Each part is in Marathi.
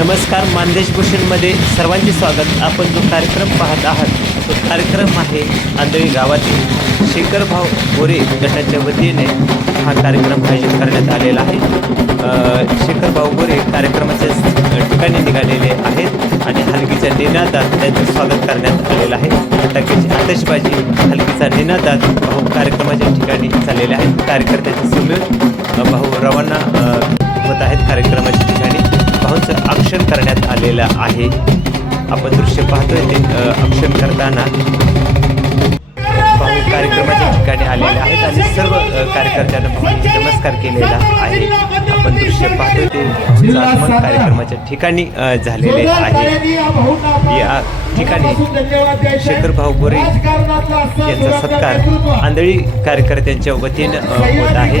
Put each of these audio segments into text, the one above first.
नमस्कार, मानदेश भूषणमध्ये सर्वांचे स्वागत. आपण जो कार्यक्रम पाहत आहात तो कार्यक्रम आहे आंधळी गावातील शेखरभाऊ गोरे गटाच्या वतीने हा कार्यक्रम आयोजित करण्यात आलेला आहे. शेखरभाऊ गोरे कार्यक्रमाच्या ठिकाणी निघालेले आहेत आणि हलगीच्या निनादात त्यांचं स्वागत करण्यात आलेलं आहे. फटाक्याची आतषबाजी हलगीचा निनादात भाऊ कार्यक्रमाच्या ठिकाणी चाललेले आहेत. कार्यकर्त्यांचे समेत भाऊ रवाना होत आहेत. कार्यक्रमाच्या ठिकाणी भाऊंचं औक्षण करण्यात आलेलं आहे. आपण दृश्य पाहतोय ते औक्षण करताना भाऊ कार्यक्रमाच्या ठिकाणी आलेले आहेत आणि सर्व कार्यकर्त्यांना भाऊंनी नमस्कार केलेला आहे. आपण दृश्य पाहतोय ते आगमन कार्यक्रमाच्या ठिकाणी झालेले आहे. या ठिकाणी शेखरभाऊ गोरे यांचा सत्कार आंधळी कार्यकर्त्यांच्या वतीनं होत आहे.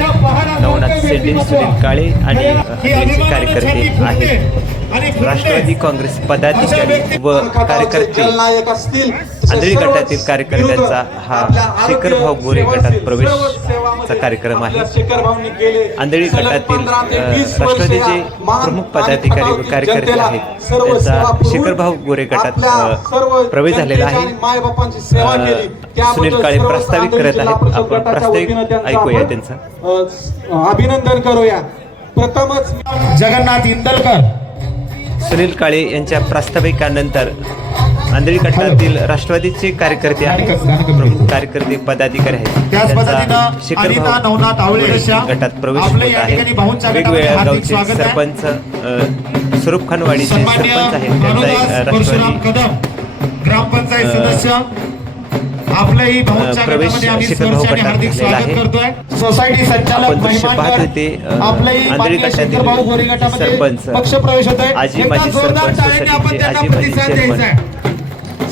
नवनाथ शेंडे, सुनील काळे आणि यांचे कार्यकर्ते आहेत. राष्ट्रवादी काँग्रेस पदाधिकारी व कार्यकर्ते आंधळी गटातील कार्यकर्त्यांचा हा शेखरभाऊ गोरे गटात प्रवेशचा कार्यक्रम आहे. आंधळी गटातील राष्ट्रवादीचे प्रमुख पदाधिकारी व कार्यकर्ते आहेत. त्यांचा शेखरभाऊ गोरे गटात प्रवेश झालेला आहे. सुनील काळे प्रास्ताविक करत आहेत. आपण प्रास्ताविक ऐकूया त्यांचं. अभिनंदन करूया. प्रथमच जगन्नाथ इंदलकर. सुनील काळे यांच्या प्रास्ताविकानंतर आंधळी गटातील राष्ट्रवादीचे कार्यकर्ते आणि प्रमुख कार्यकर्ते पदाधिकारी आहेत. त्यांचा शेखरभाऊ गटात प्रवेश होत आहे. वेगवेगळ्या गावचे सरपंच, स्वरूप खानवाडीचे सरपंच आहेत. त्यांचा राष्ट्रवादी ग्रामपंचायत सदस्य आपल्याही प्रवेश शेखरभाऊ गटात झालेला आहे. सोसायटी संचालक पाहतो ते आंधळी गटातील सरपंच, आजी माजी सरपंच, सोसायटीचे आजी माजी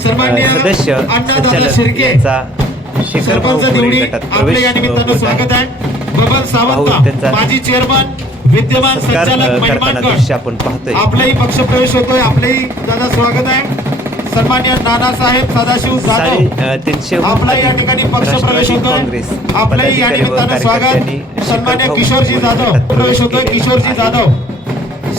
चेअरमन, सदस्य, संचालक यांचा शेखरभाऊ गोरे गटात प्रवेश होत आहे. भाऊ त्यांचा माजी चेअरमन, विद्यमान संचालक करताना दृश्य आपण पाहतोय. आपलाही पक्ष प्रवेश होतोय. आपलेही दादा स्वागत आहे. सन्माननीय नानासाहेब सदाशिव जाधव आपला या ठिकाणी पक्ष प्रवेश होतोय. आपल्याही या निमित्तानं स्वागत. सन्माननीय किशोरजी जाधव प्रवेश होतोय. किशोरजी जाधव,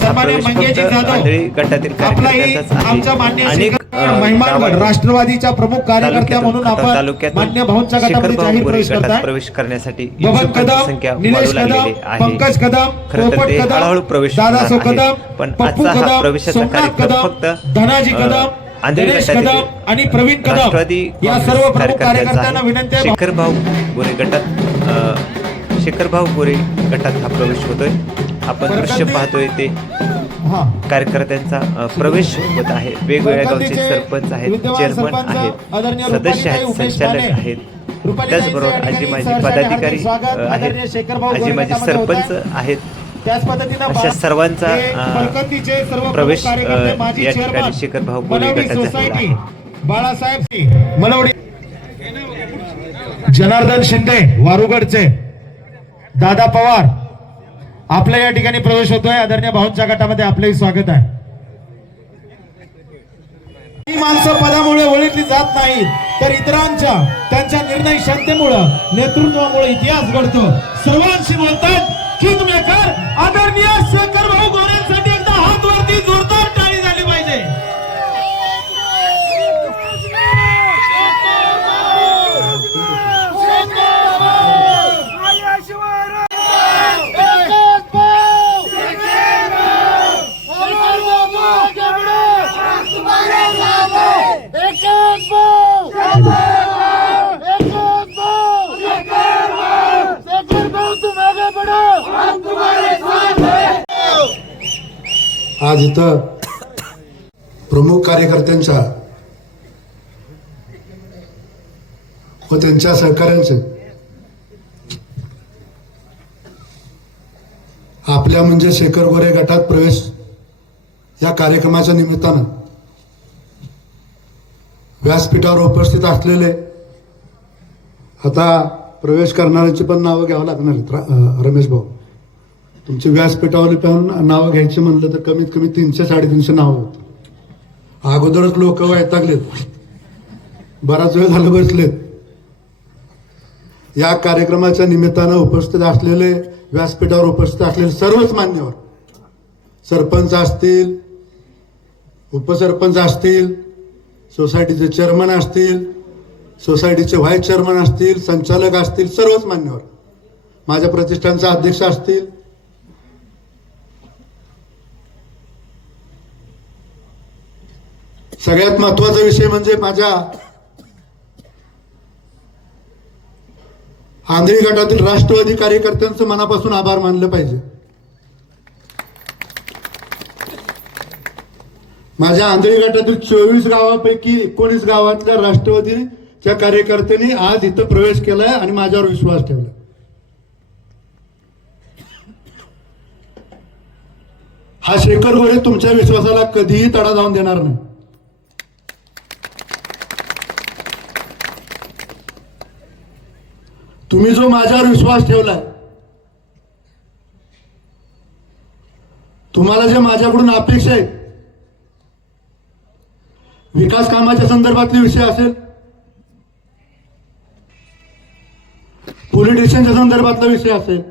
सन्माननीय मंगेशजी जाधव, आपलाही आमच्या मान्य महिमानगड राष्ट्रवादीच्या प्रमुख कार्यकर्त्या म्हणून आपण मान्य भाऊंच्या गटामध्ये जाहीर प्रवेश करताय. प्रवेश करण्यासाठी बबन कदम, निलेश कदम, पंकज कदम, पोपट कदम, दादासो कदम, पप्पू कदम, सोमनाथ कदम, धनाजी कदम, आंधळी कदम आणि प्रवीण कदम या सर्व प्रमुख कार्यकर्त्यांना विनंती आहे. शेखरभाऊ गोरे गटात शेखरभाऊ गोरे गटात हा प्रवेश होतोय. आपण दृश्य पाहतोय ते कार्यकर्त्यांचा प्रवेश होत आहे. वेगवेगळ्या गावचे सरपंच आहेत, चेअरमन आहेत, सदस्य आहेत, संचालक आहेत. त्याचबरोबर आजी माजी पदाधिकारी आहेत, आजी माजी सरपंच आहेत. त्याच पद्धतीने अशा सर्वांचा प्रवेश या ठिकाणी शेखरभाऊ गोरे गटात झालेला आहे. बाळासाहेब मलवडी, जनार्दन शिंदे वारुगडचे, दादा पवार आपल्या या ठिकाणी प्रवेश होतोय. आदरणीय भाऊंच्या गटामध्ये आपलंही स्वागत आहे. ही माणसं पदामुळे ओळखली जात नाही तर इतरांच्या त्यांच्या निर्णय क्षमतेमुळे, नेतृत्वामुळे इतिहास घडतो. सर्वांशी बोलतात किंगमेकर आदरणीय शेखरभाऊ गोरेंसाठी एकदा हात वरती जोरदार टाळी झाली पाहिजे. आज इथं प्रमुख कार्यकर्त्यांच्या व त्यांच्या सहकार्यांचे आपल्या म्हणजे शेखर गोरे गटात प्रवेश या कार्यक्रमाच्या निमित्तानं व्यासपीठावर उपस्थित असलेले आता प्रवेश करणाऱ्यांची पण नावं घ्यावं लागणार आहेत. रमेश भाऊ, तुमची व्यासपीठावर पण नावं घ्यायची म्हणलं तर कमीत कमी 300-350 नावं होत. अगोदरच लोक वैतागलेत, बराच वेळ झालं बसलेत. या कार्यक्रमाच्या निमित्तानं उपस्थित असलेले, व्यासपीठावर उपस्थित असलेले सर्वच मान्यवर, सरपंच असतील, उपसरपंच असतील, सोसायटीचे चेअरमन असतील, सोसायटीचे व्हाईस चेअरमन असतील, संचालक असतील, सर्वच मान्यवर, माझ्या प्रतिष्ठानचे अध्यक्ष असतील, सगळ्यात महत्वाचा विषय म्हणजे माझ्या आंधळी गटातील राष्ट्रवादी कार्यकर्त्यांचं मनापासून आभार मानलं पाहिजे. माझ्या आंधळी गटातील 24 गावापैकी 19 गावातल्या राष्ट्रवादीच्या कार्यकर्त्यांनी आज इथं प्रवेश केलाय आणि माझ्यावर विश्वास ठेवला. हा शेखर गोरे तुमच्या विश्वासाला कधीही तडा जाऊन देणार नाही. तुम्ही जो माझ्यावर विश्वास ठेवलाय, तुम्हाला जे माझ्याकडून अपेक्षा आहेत, विकास कामाच्या संदर्भातले विषय असेल, पोलीस स्टेशनच्या संदर्भातला विषय असेल,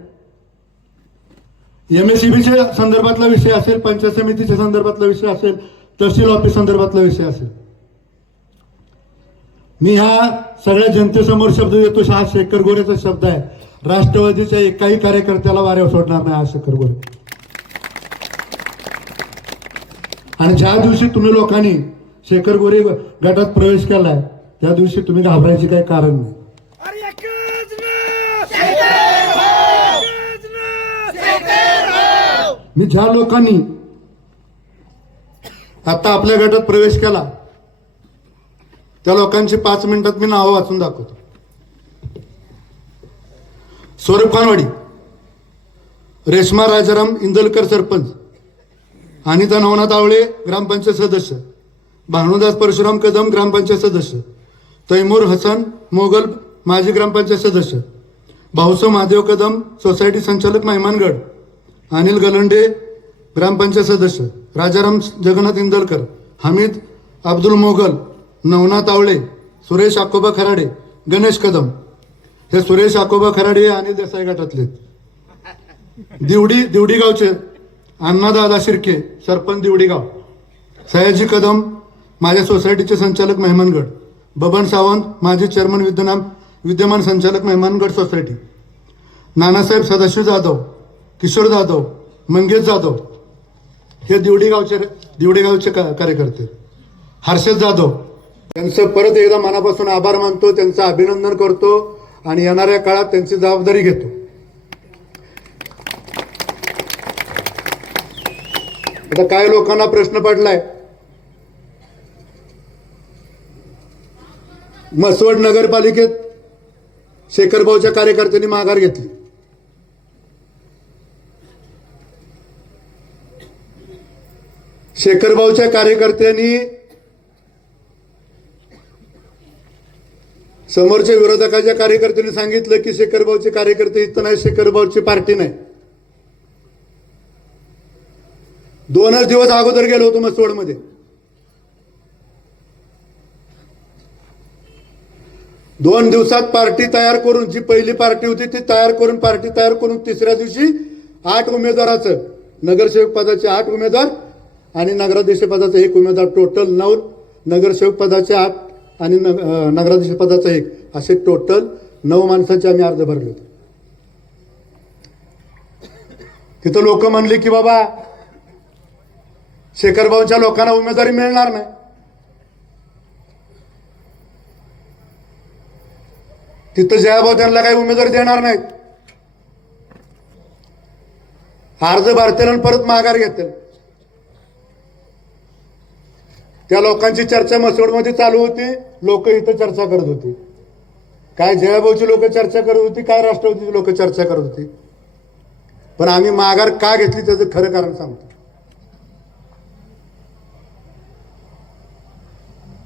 MSEBच्या संदर्भातला विषय असेल, पंचायत समितीच्या संदर्भातला विषय असेल, तहसील ऑफिस संदर्भातला विषय असेल, मी ह्या सगळ्या जनतेसमोर शब्द देतो. हा शेखर गोरेचा शब्द आहे. राष्ट्रवादीच्या एकाही कार्यकर्त्याला वाऱ्यावर सोडणार नाही हा शेखर गोरे. आणि ज्या दिवशी तुम्ही लोकांनी शेखर गोरे गटात प्रवेश केलाय त्या दिवशी तुम्ही घाबरायचे काही कारण नाही. मी ज्या लोकांनी आता आपल्या गटात प्रवेश केला त्या लोकांची 5 मिनिटात मी नावं वाचून दाखवतो. स्वरूप खानवाडी, रेश्मा राजाराम इंदलकर सरपंच, अनिता नवनाथ आवळे ग्रामपंचायत सदस्य, भानुदास परशुराम कदम ग्रामपंचायत सदस्य, तैमूर हसन मोगल माजी ग्रामपंचायत सदस्य, भाऊसाहेब महादेव कदम सोसायटी संचालक मेहमानगड, अनिल गलंडे ग्रामपंचायत सदस्य, राजाराम जगन्नाथ इंदलकर, हमीद अब्दुल मोगल, नवनाथ आवळे, सुरेश आकोबा खराडे, गणेश कदम. हे सुरेश आकोबा खराडे आणि देसाई गटातले. दिवडी गावचे अण्णादादा शिर्के सरपंच दिवडी गाव, सयाजी कदम माझ्या सोसायटीचे संचालक मेहमानगड, बबन सावंत माजी चेअरमन विद्यमान संचालक मेहमानगड सोसायटी, नानासाहेब सदाशिव जाधव, किशोर जाधव, मंगेश जाधव हे दिवडी गावचे कार्यकर्ते, हर्षद जाधव त्यांचं परत एकदा मनापासून आभार मानतो, त्यांचं अभिनंदन करतो आणि येणाऱ्या काळात त्यांची जबाबदारी घेतो. आता काय लोकांना प्रश्न पडलाय, म्हसवड नगरपालिकेत शेखरभाऊच्या कार्यकर्त्यांनी माघार घेतली. शेखरभाऊच्या कार्यकर्त्यांनी समोरच्या विरोधकाच्या कार्यकर्त्यांनी सांगितलं की शेखरभाऊचे कार्यकर्ते इथं नाही, शेखरभाऊची पार्टी नाही. 2 दिवस अगोदर गेलो होतो म्हसवडमध्ये. दोन दिवसात पार्टी तयार करून, जी पहिली पार्टी होती ती तयार करून, पार्टी तयार करून तिसऱ्या दिवशी 8 उमेदवाराचं, नगरसेवक पदाचे 8 उमेदवार आणि नगराध्यक्ष पदाचा 1 उमेदवार, टोटल 9, नगरसेवक पदाचे 8 आणि नगराध्यक्ष पदाचा 1, असे टोटल 9 माणसाचे आम्ही अर्ज भरले होते. तिथं लोक म्हणले की बाबा शेखरभाऊच्या लोकांना उमेदवारी मिळणार नाही. तिथं जयाभाऊ त्यांना काही उमेदवारी देणार नाहीत. अर्ज भरतील आणि परत माघार घेतील. त्या लोकांची चर्चा म्हसवडमध्ये चालू होती, लोक इथं चर्चा करत होती. काय जयाभाऊची लोक चर्चा करत होती, काय राष्ट्रवादीची लोक चर्चा करत होती. पण आम्ही माघार का घेतली त्याचं खरं कारण सांगतो.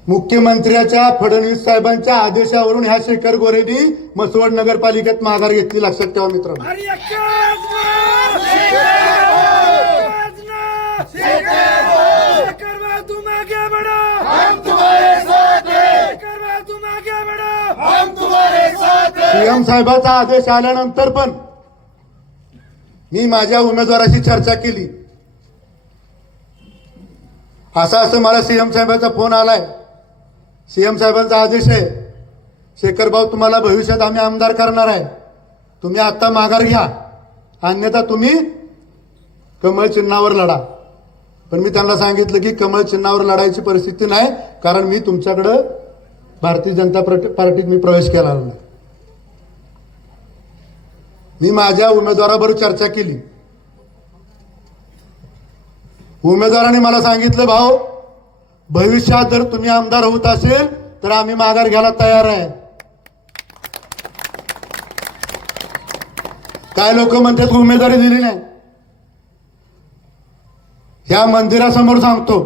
मुख्यमंत्र्याच्या फडणवीस साहेबांच्या आदेशावरून ह्या शेखर गोरेंनी म्हसवड नगरपालिकेत माघार घेतली, लक्षात ठेवा मित्रांनो. सीएम साहेबांचा आदेश आल्यानंतर पण मी माझ्या उमेदवाराशी चर्चा केली असं मला सीएम साहेबांचा फोन आलाय, सीएम साहेबांचा आदेश आहे, शेखर भाऊ तुम्हाला भविष्यात आम्ही आमदार करणार आहे, तुम्ही आता माघार घ्या, अन्यथा तुम्ही कमळ चिन्हावर लढा. पण मी त्यांना सांगितलं की कमळ चिन्हावर लढायची परिस्थिती नाही, कारण मी तुमच्याकडं भारतीय जनता पार्टीत मी प्रवेश केला नाही. मी माझ्या उमेदवाराबरोबर चर्चा केली. उमेदवाराने मला सांगितलं, भाऊ भविष्यात जर तुम्ही आमदार होत असेल तर आम्ही माघार घ्यायला तयार आहे. काय लोक म्हणतात उमेदवारी दिली नाही. ह्या मंदिरासमोर सांगतो,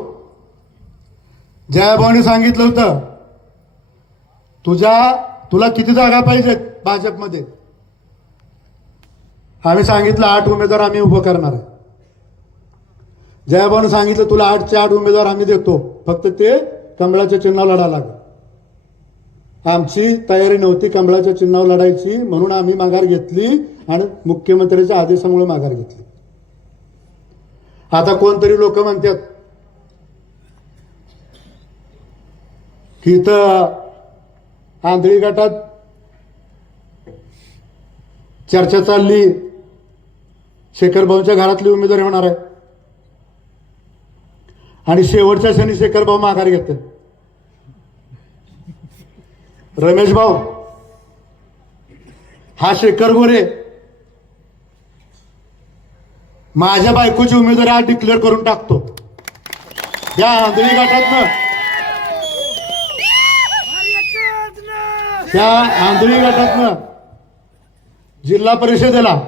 जयाभाऊने सांगितलं होतं तुला किती जागा पाहिजेत भाजपमध्ये. आम्ही सांगितलं 8 उमेदवार आम्ही उभं करणार आहे. जयाभाऊने सांगितलं तुला 8चे 8 उमेदवार आम्ही देतो, फक्त ते कमळाच्या चिन्हावर लढा लागेल. आमची तयारी नव्हती कमळाच्या चिन्हावर लढायची, म्हणून आम्ही माघार घेतली आणि मुख्यमंत्र्यांच्या आदेशामुळे माघार घेतली. आता कोणतरी लोक म्हणतात की इथं आंधळी गटात चर्चा चालली, शेखर भाऊंच्या घरातली उमेदवारी होणार आहे आणि शेवटच्या क्षणी शेखर भाऊ माघार घेतात. रमेश भाऊ, हा शेखर गोरे माझ्या बायकोची उमेदवारी आज डिक्लेअर करून टाकतो. या आंधळी गटातनं, त्या आंधळी गटातनं जिल्हा परिषदेला,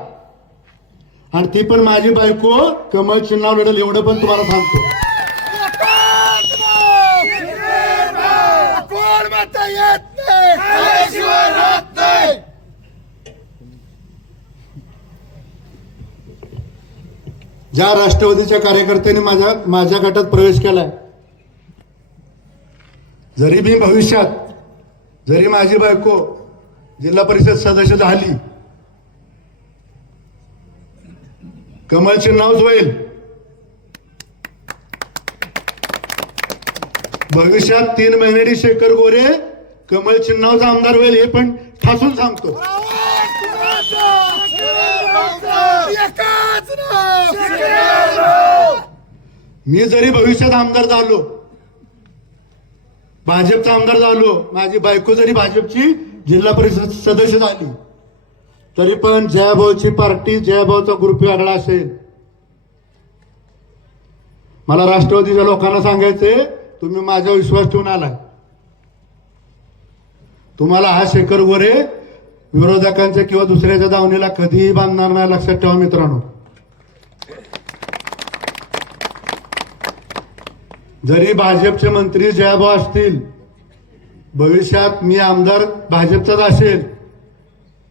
आणि ती पण माझी बायको कमळ चिन्हावर लढेल एवढं पण तुम्हाला सांगतो. ज्या राष्ट्रवादीच्या कार्यकर्त्यांनी माझ्या गटात प्रवेश केलाय, जरी मी भविष्यात जरी माझी बायको जिल्हा परिषद सदस्य झाली, कमळ चिन्हावर होईल, भविष्यात 3 महिन्यांनी शेखर गोरे कमळ चिन्हावरचा आमदार होईल, हे पण ठासून सांगतो. मी जरी भविष्यात आमदार झालो, भाजपचा आमदार झालो, माझी बायको जरी भाजपची जिल्हा परिषद सदस्य झाली, तरी पण जयाभाऊची पार्टी, जयाभाऊचा ग्रुप वेगळा असेल. मला राष्ट्रवादीच्या लोकांना सांगायचंय, तुम्ही माझ्यावर विश्वास ठेवून आलाय, तुम्हाला हा शेखर गोरे विरोधकांच्या किंवा दुसऱ्याच्या दावणीला कधीही बांधणार नाही, लक्षात ठेवा मित्रांनो. जरी भाजपचे मंत्री जयाभाऊ असतील, भविष्यात मी आमदार भाजपचाच असेल,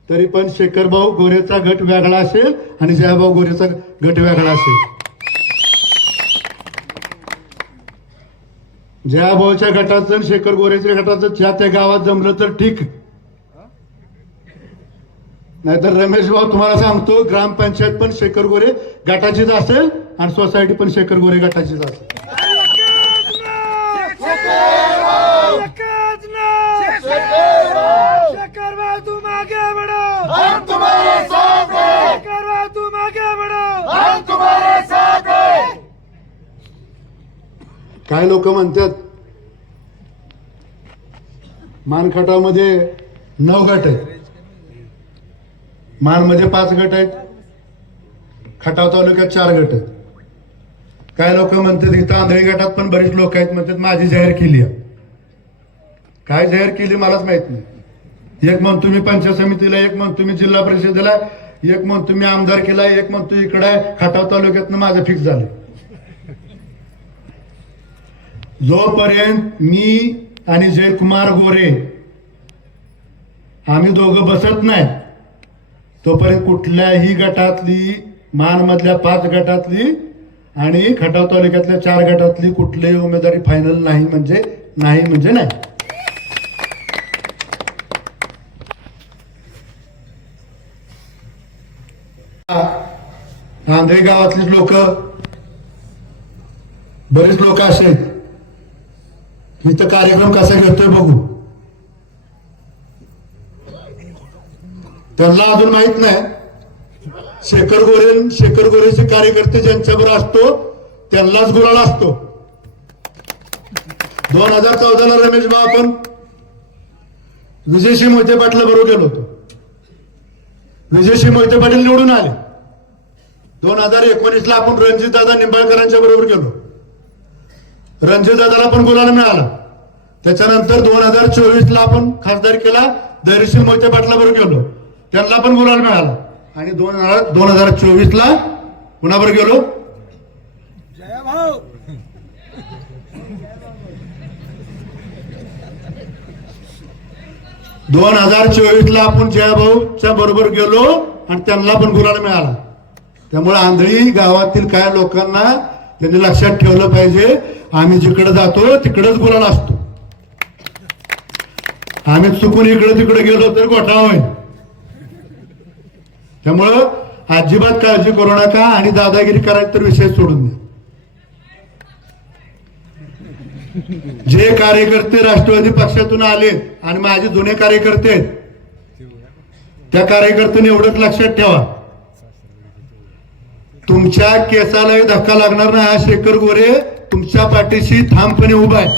तरी पण शेखर भाऊ गोरेचा गट वेगळा असेल आणि जयाभाऊ गोरेचा गट वेगळा असेल. जयाभाऊच्या गटाचं आणि शेखर गोरेच्या गटाचं ज्या त्या गावात जमलं तर ठीक, नाहीतर रमेश भाऊ तुम्हाला सांगतो, ग्रामपंचायत पण शेखर गोरे गटाचीच असेल आणि सोसायटी पण शेखर गोरे गटाचीच असेल. काय लोक म्हणतात मानखटावमध्ये 9 गट आहेत, मानमध्ये 5 गट आहेत, खटाव तालुक्यात 4 गट आहेत. काय लोक म्हणतात इथं आंधळी गटात पण बरीच लोक आहेत, म्हणतात माझी जाहीर केली आहे. काय जाहीर केली मलाच माहित नाही. एक म्हणतो मी पंचायत समितीला, एक म्हणतो मी जिल्हा परिषदेला, एक म्हणतो मी आमदार केला, एक म्हणतो इकडे आहे, खटाव तालुक्यातनं माझं फिक्स झालं. जोपर्यंत मी आणि जयकुमार गोरे आम्ही दोघं बसत नाही, तोपर्यंत कुठल्याही गटातली, मानमधल्या 5 गटातली आणि खटाव तालुक्यातल्या 4 गटातली कुठलीही उमेदवारी फायनल नाही म्हणजे नाही. आंधळी गावातली लोक बरेच लोक असे आहेत की इथं कार्यक्रम कसा घेतोय बघू, त्यांना अजून माहित नाही शेखर गोरेचे कार्यकर्ते ज्यांच्याबरोबर असतो त्यांनाच गुलाल असतो. 2014ला रमेश भाऊ आपण विजयसिंह मोहिते पाटील बरोबर गेलो होतो. विजयसिंह मोहिते पाटील निवडून आले. 2019ला आपण रणजितदादा निंबाळकरांच्या बरोबर गेलो. रणजितदादाला पण गुलाल मिळाला. त्याच्यानंतर 2024ला आपण खासदारकीला धैर्यशील मोहिते पाटला बरोबर गेलो, त्यांना पण गुलाल मिळाला. आणि 2024ला कुणाबरोबर गेलो? 2024ला आपण जयाभाऊच्या बरोबर गेलो आणि त्यांना पण गुलाल मिळाला. त्यामुळे आंधळी गावातील काय लोकांना त्यांनी लक्षात ठेवलं पाहिजे, आम्ही जिकडे जातो तिकडेच गुलाल असतो. आम्ही चुकून इकडे तिकडे गेलो तर घोटाळा होईल. त्यामुळं अजिबात काळजी करू नका आणि दादागिरी करायची तर विषय सोडून द्या. जे कार्यकर्ते राष्ट्रवादी पक्षातून आले आणि माझे जुने कार्यकर्ते आहेत, त्या कार्यकर्त्यांनी एवढंच लक्षात ठेवा, तुमच्या केसालाही धक्का लागणार नाही. हा शेखर गोरे तुमच्या पाठीशी ठामपणे उभा आहे.